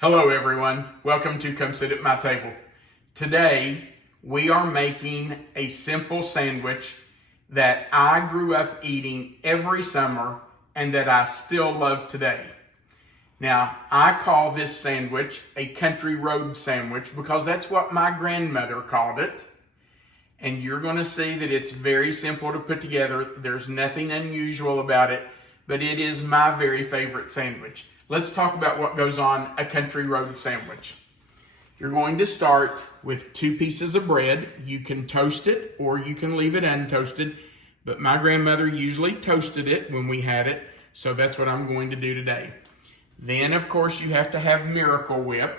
Hello everyone, welcome to Come Sit at My Table. Today we are making a simple sandwich that I grew up eating every summer and that I still love today. Now I call this sandwich a country road sandwich because that's what my grandmother called it. And you're going to see that it's very simple to put together. There's nothing unusual about it, but it is my very favorite sandwich. Let's talk about what goes on a country road sandwich. You're going to start with 2 pieces of bread. You can toast it or you can leave it untoasted, but my grandmother usually toasted it when we had it, so that's what I'm going to do today. Then, of course, you have to have Miracle Whip.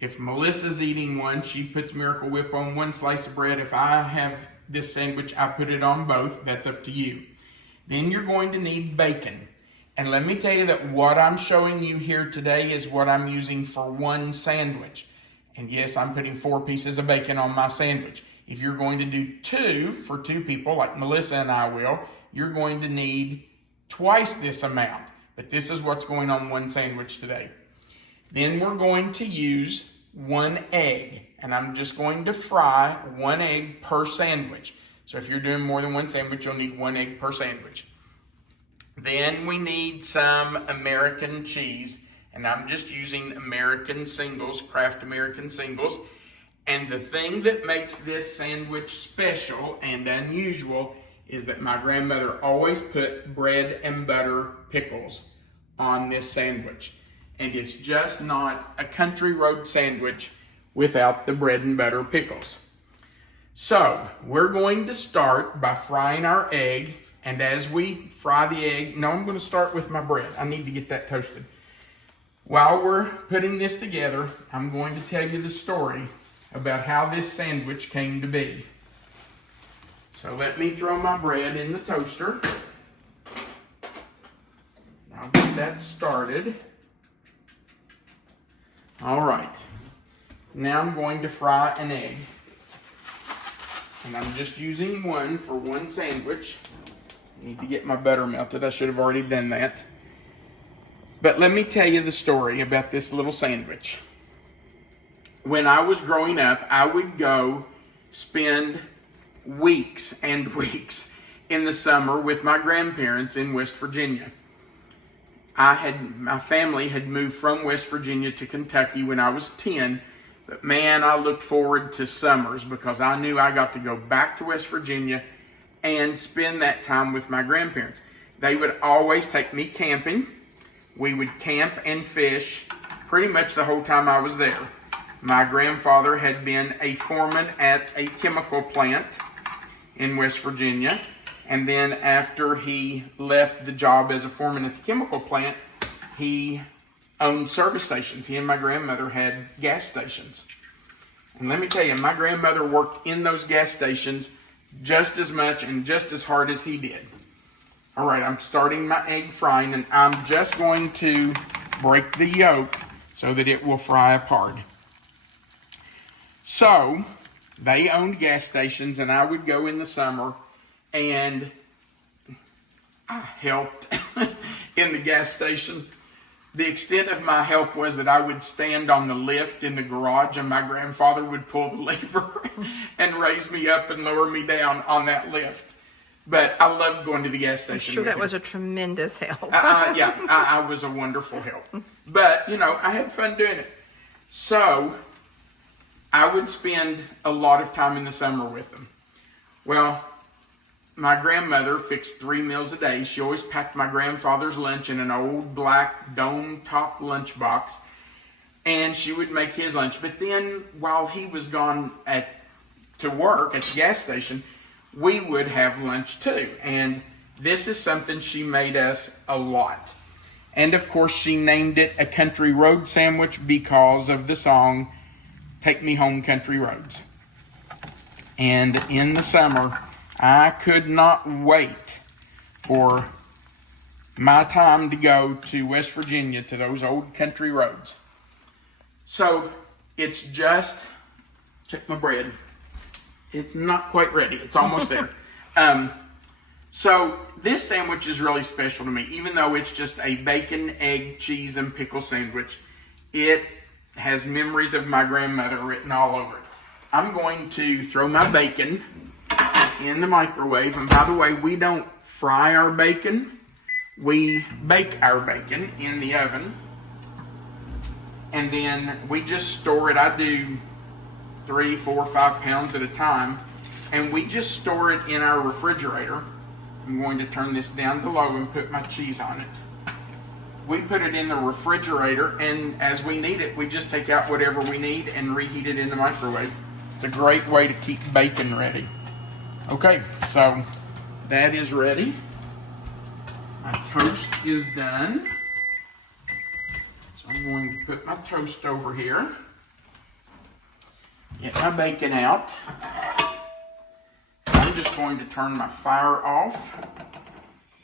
If Melissa's eating one, she puts Miracle Whip on one slice of bread. If I have this sandwich, I put it on both. That's up to you. Then you're going to need bacon. And let me tell you that what I'm showing you here today is what I'm using for one sandwich. And yes, I'm putting 4 pieces of bacon on my sandwich. If you're going to do 2 for 2 people, like Melissa and I will, you're going to need twice this amount. But this is what's going on one sandwich today. Then we're going to use 1 egg. And I'm just going to fry 1 egg per sandwich. So if you're doing more than 1 sandwich, you'll need 1 egg per sandwich. Then we need some American cheese, and I'm just using American singles, Kraft American singles. And the thing that makes this sandwich special and unusual is that my grandmother always put bread and butter pickles on this sandwich. And it's just not a country road sandwich without the bread and butter pickles. So we're going to start by frying our egg. And as we fry the egg, I'm going to start with my bread. I need to get that toasted. While we're putting this together, I'm going to tell you the story about how this sandwich came to be. So let me throw my bread in the toaster. I'll get that started. All right. Now I'm going to fry an egg. And I'm just using 1 for 1 sandwich. Need to get my butter melted. I should have already done that. But let me tell you the story about this little sandwich. When I was growing up, I would go spend weeks and weeks in the summer with my grandparents in West Virginia. My family had moved from West Virginia to Kentucky when I was 10. But man, I looked forward to summers because I knew I got to go back to West Virginia and spend that time with my grandparents. They would always take me camping. We would camp and fish pretty much the whole time I was there. My grandfather had been a foreman at a chemical plant in West Virginia. And then after he left the job as a foreman at the chemical plant, he owned service stations. He and my grandmother had gas stations. And let me tell you, my grandmother worked in those gas stations just as much and just as hard as he did. All right, I'm starting my egg frying, and I'm just going to break the yolk so that it will fry apart. So, they owned gas stations, and I would go in the summer, and I helped in the gas station. The extent of my help was that I would stand on the lift in the garage and my grandfather would pull the lever and raise me up and lower me down on that lift. But I loved going to the gas station. I'm sure that was a tremendous help. I was a wonderful help. But, I had fun doing it. So, I would spend a lot of time in the summer with them. Well, my grandmother fixed 3 meals a day. She always packed my grandfather's lunch in an old black dome-top lunchbox, and she would make his lunch. But then, while he was gone to work at the gas station, we would have lunch too. And this is something she made us a lot. And of course, she named it a country road sandwich because of the song, "Take Me Home, Country Roads." And in the summer, I could not wait for my time to go to West Virginia to those old country roads. So it's just, check my bread. It's not quite ready. It's almost there. So this sandwich is really special to me, even though it's just a bacon, egg, cheese, and pickle sandwich. It has memories of my grandmother written all over it. I'm going to throw my bacon in the microwave. And by the way, we don't fry our bacon. We bake our bacon in the oven. And then we just store it. I do 3, 4, 5 pounds at a time. And we just store it in our refrigerator. I'm going to turn this down to low and put my cheese on it. We put it in the refrigerator, and as we need it, we just take out whatever we need and reheat it in the microwave. It's a great way to keep bacon ready. Okay, so that is ready. My toast is done. So I'm going to put my toast over here. Get my bacon out. I'm just going to turn my fire off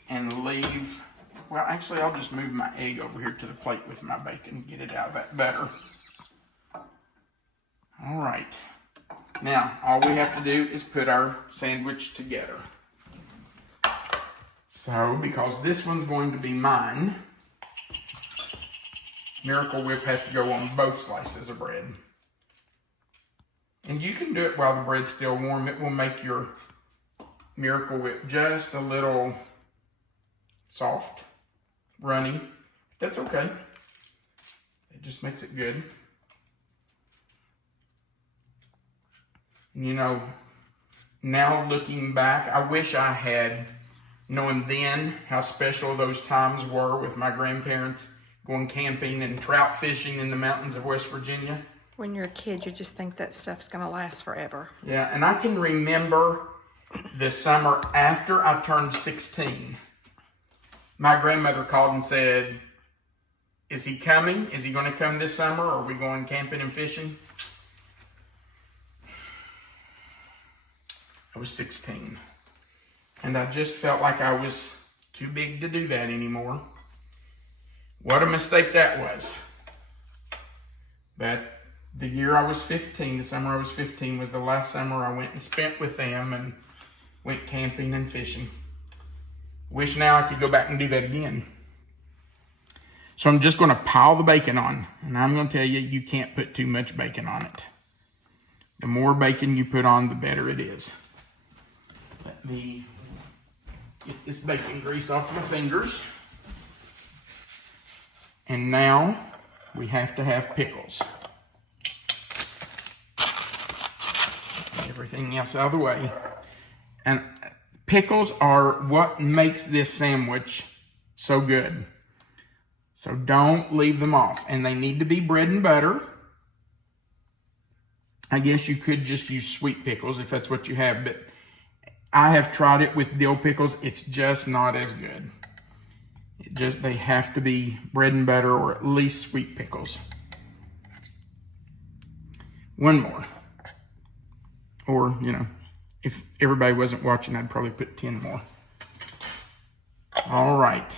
and leave. Well, actually, I'll just move my egg over here to the plate with my bacon, get it out of that better. All right. Now, all we have to do is put our sandwich together. So, because this one's going to be mine, Miracle Whip has to go on both slices of bread. And you can do it while the bread's still warm. It will make your Miracle Whip just a little soft, runny. That's okay. It just makes it good. You know, now looking back, I wish I had known then how special those times were with my grandparents going camping and trout fishing in the mountains of West Virginia. When you're a kid, you just think that stuff's going to last forever. Yeah, and I can remember the summer after I turned 16. My grandmother called and said, "Is he coming? Is he going to come this summer? Or are we going camping and fishing?" I was 16. And I just felt like I was too big to do that anymore. What a mistake that was. But the year I was 15, the summer I was 15, was the last summer I went and spent with them and went camping and fishing. Wish now I could go back and do that again. So I'm just going to pile the bacon on. And I'm going to tell you, you can't put too much bacon on it. The more bacon you put on, the better it is. Let me get this bacon grease off my fingers. And now we have to have pickles. Everything else out of the way. And pickles are what makes this sandwich so good. So don't leave them off. And they need to be bread and butter. I guess you could just use sweet pickles if that's what you have, but I have tried it with dill pickles. It's just not as good. They have to be bread and butter or at least sweet pickles. One more. Or, you know, if everybody wasn't watching, I'd probably put 10 more. All right.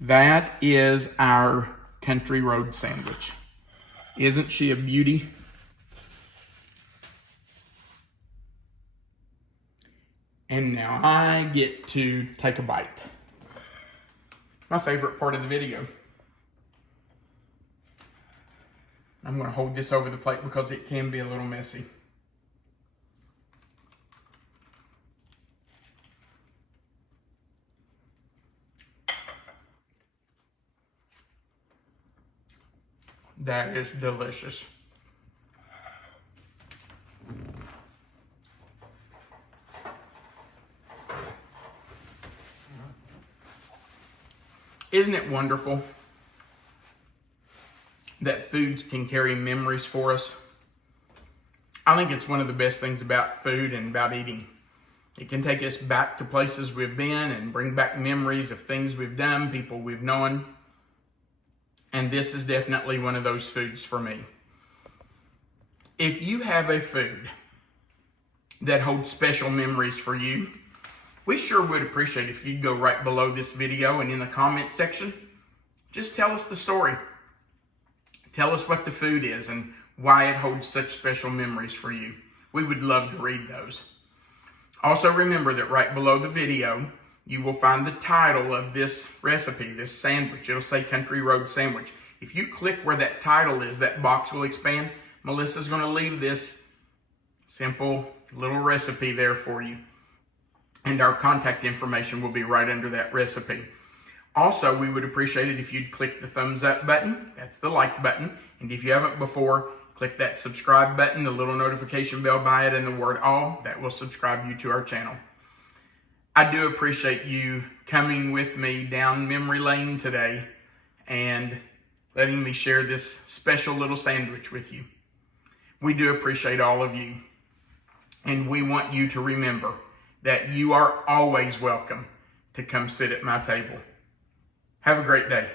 That is our country road sandwich. Isn't she a beauty? And now I get to take a bite. My favorite part of the video. I'm going to hold this over the plate because it can be a little messy. That is delicious. Isn't it wonderful that foods can carry memories for us? I think it's one of the best things about food and about eating. It can take us back to places we've been and bring back memories of things we've done, people we've known. And this is definitely one of those foods for me. If you have a food that holds special memories for you, we sure would appreciate if you'd go right below this video and in the comment section, just tell us the story. Tell us what the food is and why it holds such special memories for you. We would love to read those. Also remember that right below the video, you will find the title of this recipe, this sandwich. It'll say Country Road Sandwich. If you click where that title is, that box will expand. Melissa's going to leave this simple little recipe there for you. And our contact information will be right under that recipe. Also, we would appreciate it if you'd click the thumbs up button. That's the like button. And if you haven't before, click that subscribe button, the little notification bell by it, and the word all. That will subscribe you to our channel. I do appreciate you coming with me down memory lane today and letting me share this special little sandwich with you. We do appreciate all of you. And we want you to remember that you are always welcome to come sit at my table. Have a great day.